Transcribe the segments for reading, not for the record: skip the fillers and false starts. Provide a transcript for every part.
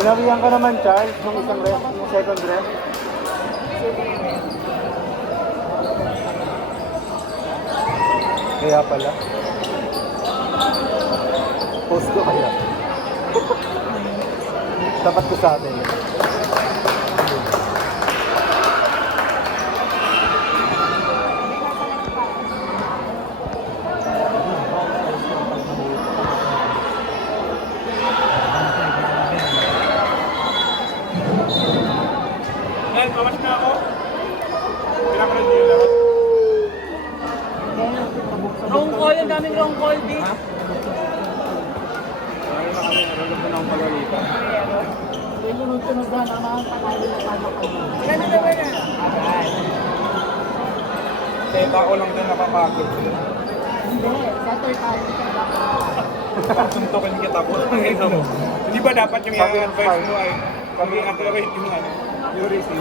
Binawihan ka naman, Charles, nung isang ref, nung second ref. Kaya pala. Post ko kaya. Dapat ko sa atin. Kamas na ako. Pinapanood niyo yung lahat. Wrong call, ang daming wrong call, di. Meron na kami, meron na akong pagalita. Lunod-tunod na naman, panalo na paano ko. Gano'n naman na. Teta ko lang din napapagod. Hindi, Saturday tayo ka dapat. Suntukin kita po. Hindi ba dapat yung i-advise mo ay pag-i-accelerate yung ano? Yung racing.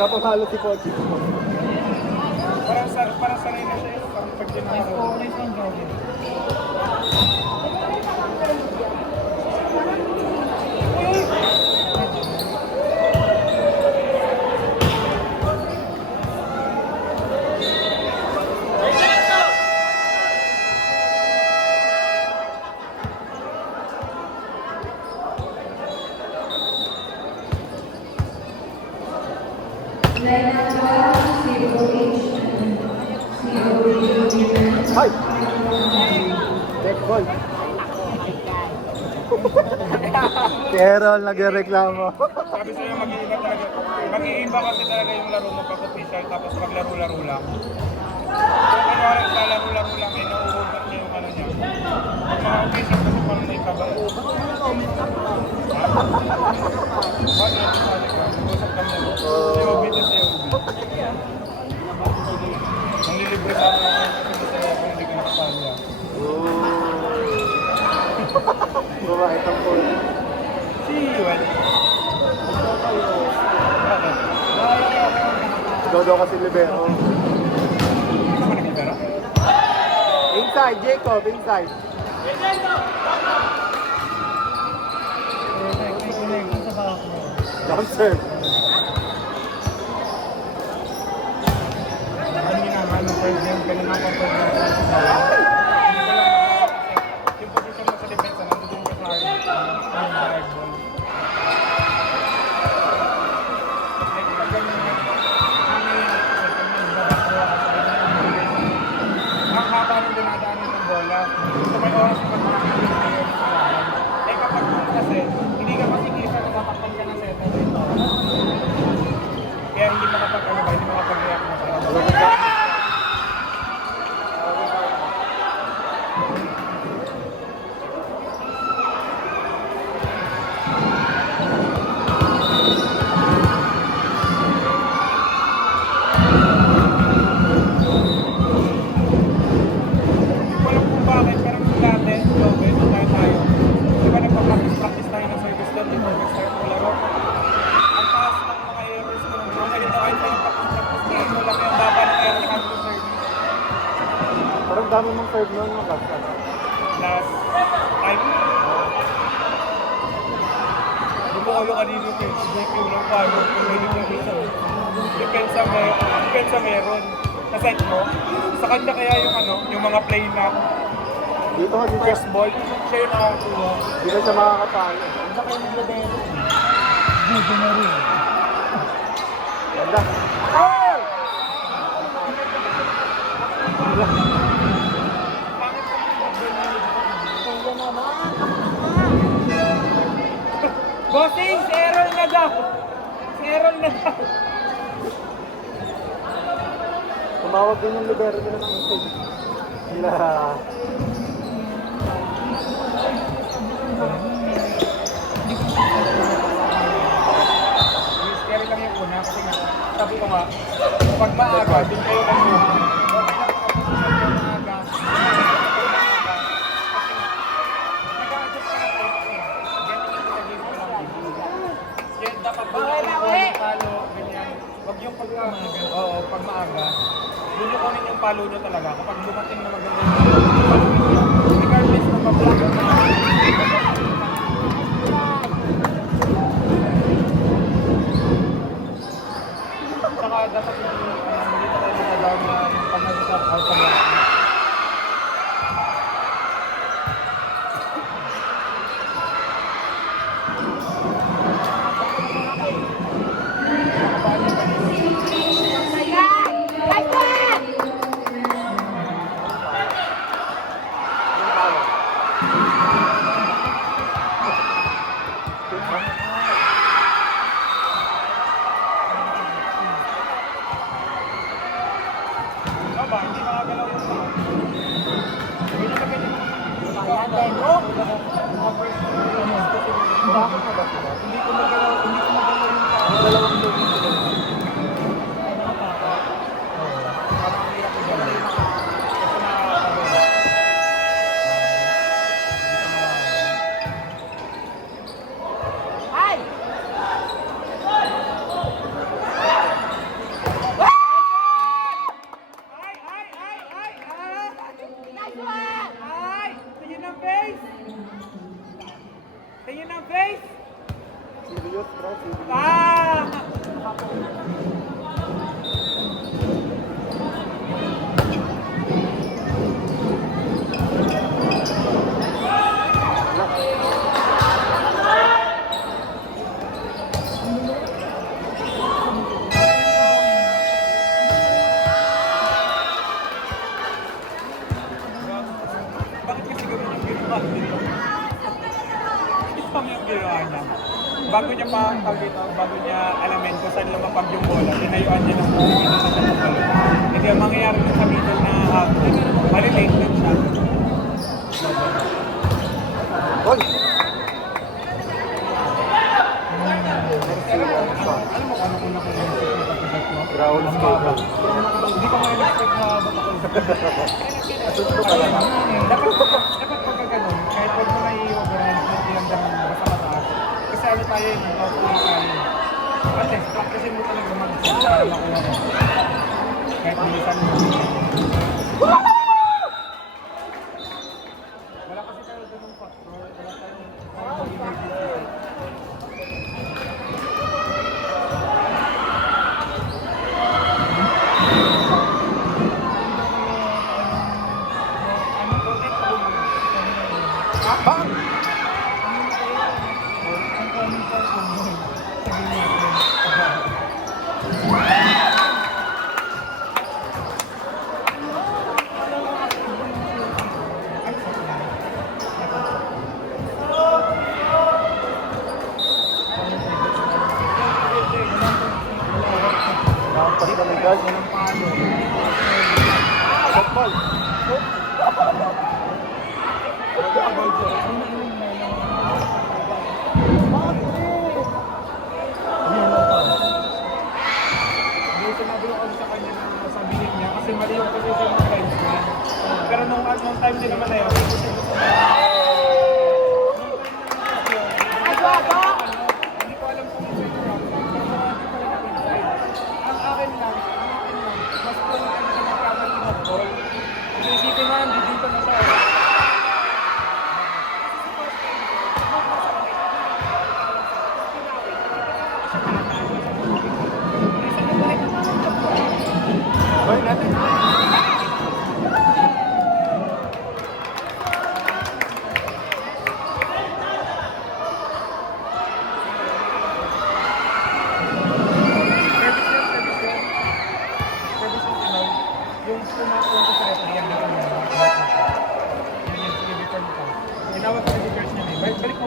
Pagkapamalo si Pochi. Parang sanay na siya. Parang pag ginagawa. Nice one, Jogi. Hi! Deck ball. Si Errol nagreklamo. Sabi sa'yo mag-iiba talaga. Mag-iiba kasi talaga yung laro mo pag official tapos maglaro-laro lang. Kung kunwari lalaro-laro lang, eh nauugat niya yung ano niya. Pag mga official kasi parang may kaba. Bakit yung sabi ko? Nag-usap kami na. COB na COB. Ang nilibre sa akin kasi masaya kung hindi ka nakapalya. Babae itong pool. Si Yuel. Bakit? Dodo kasi libero. Hindi mo nakitara? Inside, Jacob, inside. Down serve. Ano yung naman ng first game? Kanina ako first game sa Sawa. Yung position mo sa depensa, nandun ka sa hard ball. Ang haba ng dinadaanan ng bola. So may oras naman makakita yung player ng kalaban. Eh kapag kasi, hindi ka masikisa na tatakpan ka ng setter dito. Kaya hindi makapag-react na sila. practice tayo ng service doon before mag-start ng laro. Ang taas ng mga errors ko. Kung ganito kayo tayo practice, mo lang yung baba ng error handle service. Parang dami mong serve noon yung basta. Last 5. Bumo ko yung kanino ko yung JQ ng palo. Depensa meron. Naset mo. Sa kanya kaya yung ano, yung mga play na Dito nga dito. first ball, siya yung nakakuha. Dito siya makakatalo. Sa kayo naglabero. Medyo na rin. Ganda. Kaya naman. Bossing, si Errol na daw. Si Errol na daw. Tumawag din yung libero nila ng stage. Nila. Scary lang yung una kasi nga, sabi ko nga, pag maaga, din kayo ano. Pag maaga, doon nyo kunin yung palo nyo talaga. Kapag dumating na maganda regardless na pa-vlog saka dapat hindi tayo nag-down na yung pag nag-start out sa mga hindi makagalaw yung tao. Kaya Pedro. Hindi ko magalaw yung tao. Dalawang lobby ko lang. Parang hirap ko galaw. Kasi nakakagalaw. Ay! Tingin ang face! Tingin ang face! Serious, bro. Serious. Ah! Bakit kasi gano'n yung ginawa dito? Ito yung ginawa niya. Bago niya bago niya alamin kung saan lumapag yung bola, tinayuan niya ng bola, pinasa siya ng bola. Hindi ang mangyayari na sa middle na malilate lang siya. Hoy! Alam mo kung ano kung nakuha mo? Ground Mababa. skater. Hindi ko ma-expect na batak ko. Asundo pala ka. Dapat pagka ganun, kahit huwag mo na i-overrun, hindi lang daman basta mataas. Kasi ano tayo yun, outplay tayo. At least, practicein mo talaga mag-set para makuha mo. Kahit bilisan mo. Wala kasi tayo ganun factor. Wala tayong Nakapag ka ng guard. ng palo. Football. Hindi sinabi ko sa kanya na sabihin niya kasi mali yung position ng linesman. Pero nung time din naman na yun,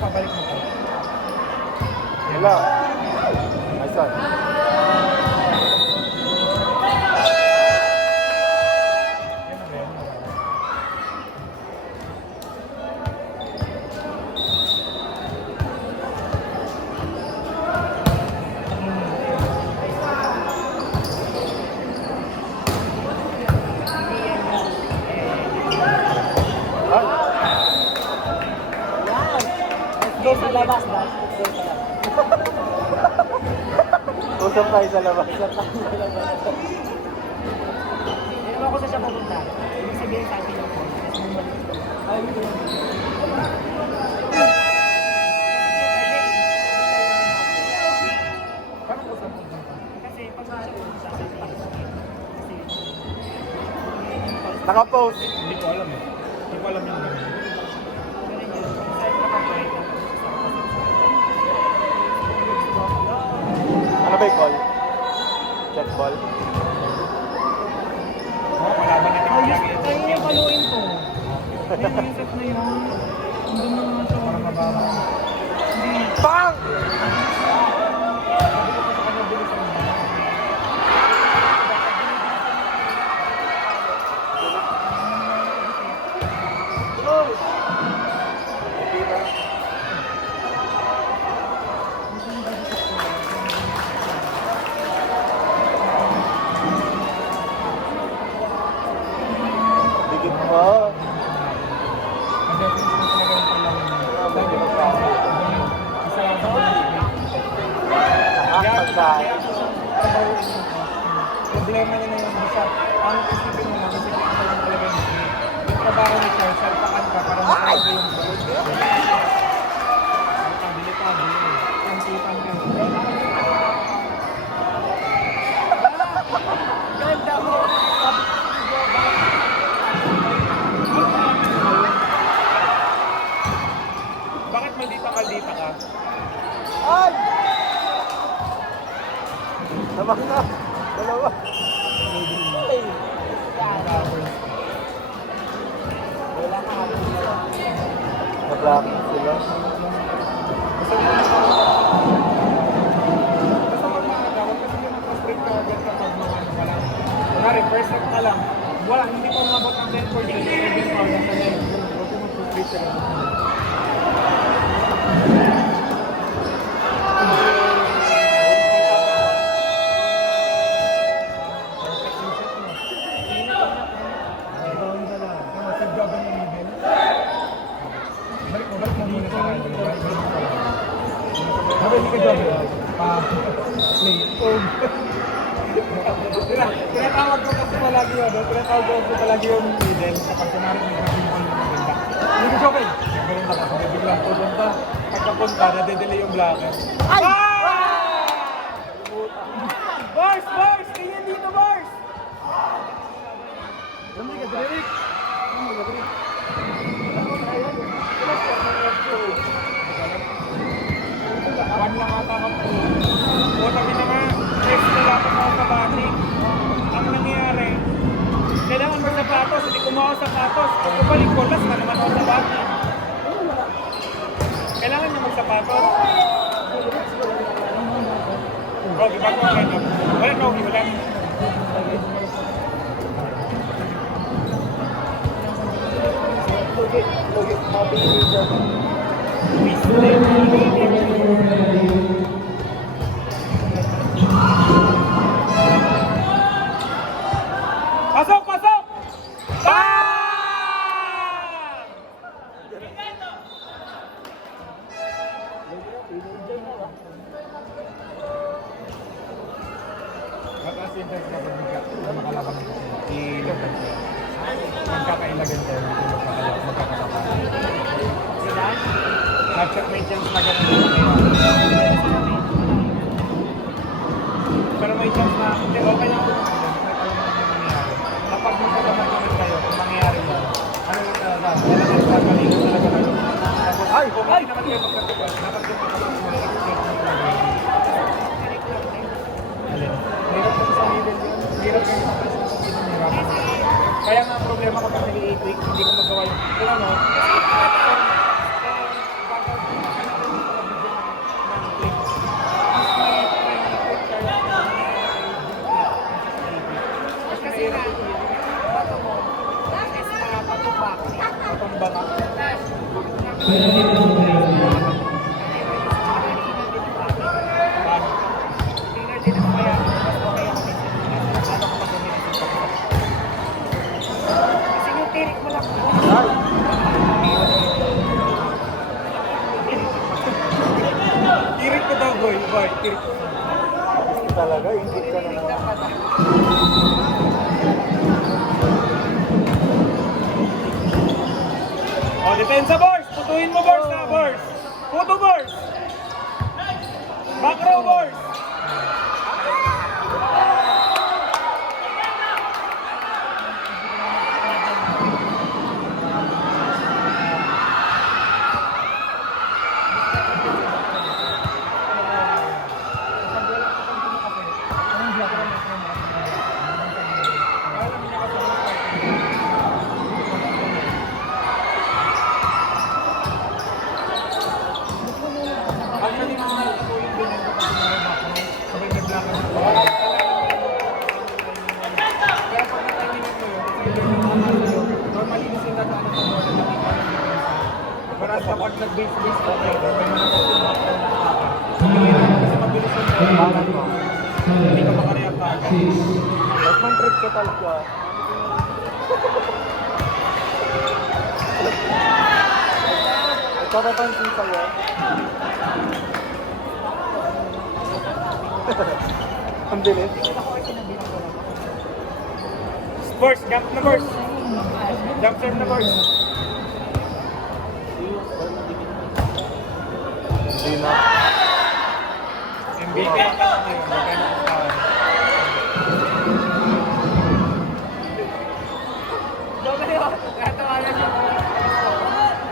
pabalik mo pa. Wala. Nice one. Yan na ba yan? Ay, Yan. Let's go sa labas, guys. Let's go sa labas. usap tayo sa labas. Hindi ako sa siya pupunta. Ibig sabihin sa akin yung phone. Ay, ito lang. Paano ko sa punta? Kasi pag sa akin, kasi Naka-post. Hindi ko alam eh. Hindi ko alam yung gano'n. Ano ba yung call? Check ball. Oo, kalaban natin Ayos, lagi yan. kaya yung paluin ko. Yung set na yun. Andun na naman siya. Parang mababa. Hindi. Bang! Sabi ko pa sa kanya, bilisan mo. Dikit mo. Kasi ito yung talaga yung panlawan niya. Sabi ko pa, isa lang sa Pagkain. problema niya na yung isa. Ang isipin mo lang, kasi ito lang talaga yung yung trabaho ni Charles, salpakan ka para makalaga yung bawal. Delikado yun. Pansipan ka. Ganda mo. Bakit maldita ka? Ay! Sabak na. Dalawa. Ay. Yan. Wala ka nga. Na-block sila. Basta pag mga tawag, kasi yung mag-frustrate ka agad kapag mga ano ka lang. Kunwari, first step ka lang. Wala, hindi pa umabot ng 10 for 10. 7 for 10 sa line. Huwag ka mag-frustrate ka lang. Balik mo muna sa radio. Balik ka dyan. Play. Tinatawag ko kasi palagi yun. Tinatawag ko palagi yung middle kapag kunwari may grabe yung maganda. Hindi ko joke. Ganun na kasi biglang pupunta. Pagkapunta, nade-delay yung blocker. Ay! Bars! Bars! Tingin dito, Bars! Dami ka, Derek. Dami ka, Derek. One lang ata ako. Utang ina nga. Next na dapat ako sa batik. Ang nangyari, kailangan mo sapatos. Hindi kumuha sa sapatos. Kung kapalik ko, last na naman ako sa batik. Kailangan niya magsapatos. Okay, bago ang ganyo. Wala na, okay, wala. Pasok! Pasok! Mataas yung test na pagbigat na makalabang ito. Ilagan ko. Magkakailagan tayo. Magkakalaban. Sila? May chance na ganun. Pero may chance na, hindi, okay lang kung mangyayari. Kapag magkakamat naman kayo, kung mangyayari yan, ano lang talaga, kailangan pagalingan talaga kayo. Tapos, Ay! kung hindi naman kayo magkatigas, dapat yung mag-expect nyo talaga yun. Alin? Hirap kasi sa middle yun. Hirap yung kapag sa middle, hirapan mo. Kaya nga ang problema kapag nag-8 weeks, hindi ko magawa yung, kung ano, Ikaw, boy. Talaga, ingit ka na naman. O, depensa, boys. Putuhin mo, boys, na, boys. Puto, boys. Back row, boys. Actually, mga ito yung ganyan kapag may back row. Sabay may black and white. Kaya pag na-timing mo yun, normally kasi dadaanan sa bola na kita ng depensa. Whereas kapag nag-base-base ka tayo, may mga back row na kaka. Kasi mabilis yung tayo. Hindi ka makareact kagad. Ba't man trip ka talaga? Ikapapansin sa'yo. Ang bilis. First, jump na first. Jump serve na first. Hindi na. MVP ang kanya ngayon. Magkano ang tawag?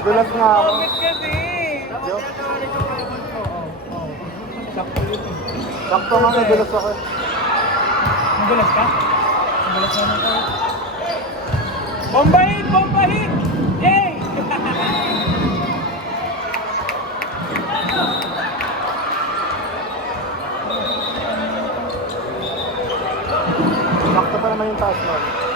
Nadulas nga ako. Bakit kasi? Joke. Sakto yun. Sakto nga nadulas ako. Nagulat ka? Nagulat ka naman tayo. Bombahin! Bombahin! Yay! Sakto pa naman yung taas mo.